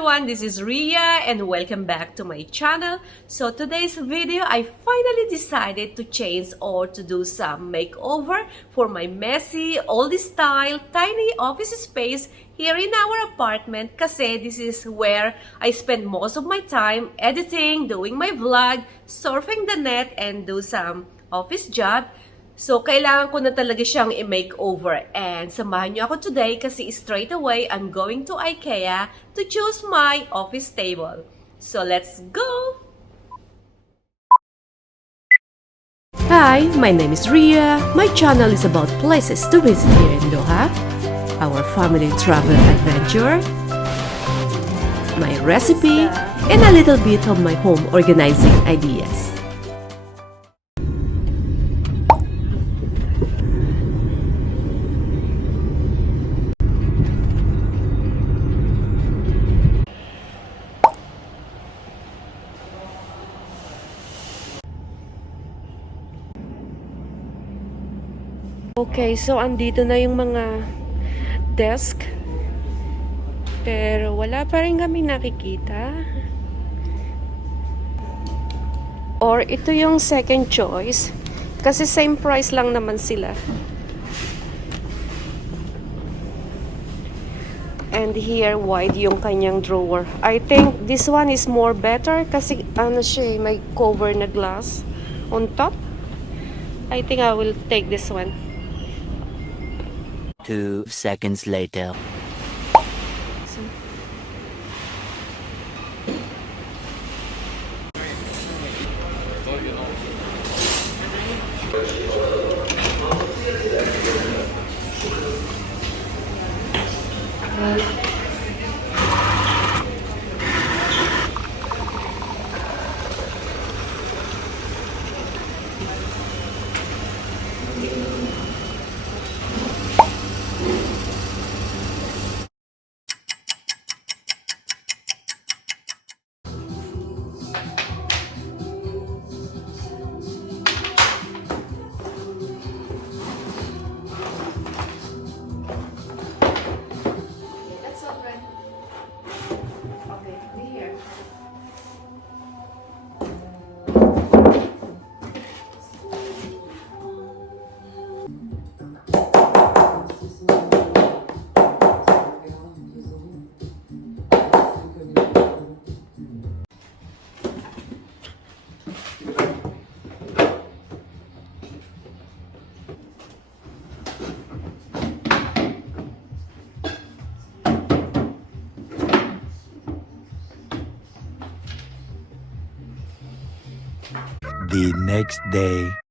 everyone, this is Ria and welcome back to my channel. So today's video, I finally decided to change or to do some makeover for my messy, oldie style, tiny office space here in our apartment kasi this is where I spend most of my time editing, doing my vlog, surfing the net, and do some office job. So, kailangan ko na talaga siyang i-makeover. And samahan niyo ako today kasi straight away, I'm going to Ikea to choose my office table. So, let's go! Hi, my name is Ria. My channel is about places to visit here in Doha, our family travel adventure, my recipe, and a little bit of my home organizing ideas. Okay, so andito na yung mga desk. Pero wala pa rin kami nakikita. Or ito yung second choice. Kasi same price lang naman sila. And here, wide yung kanyang drawer. I think this one is more better kasi ano siya, may cover na glass on top. I think I will take this one. 2 seconds later. The next day.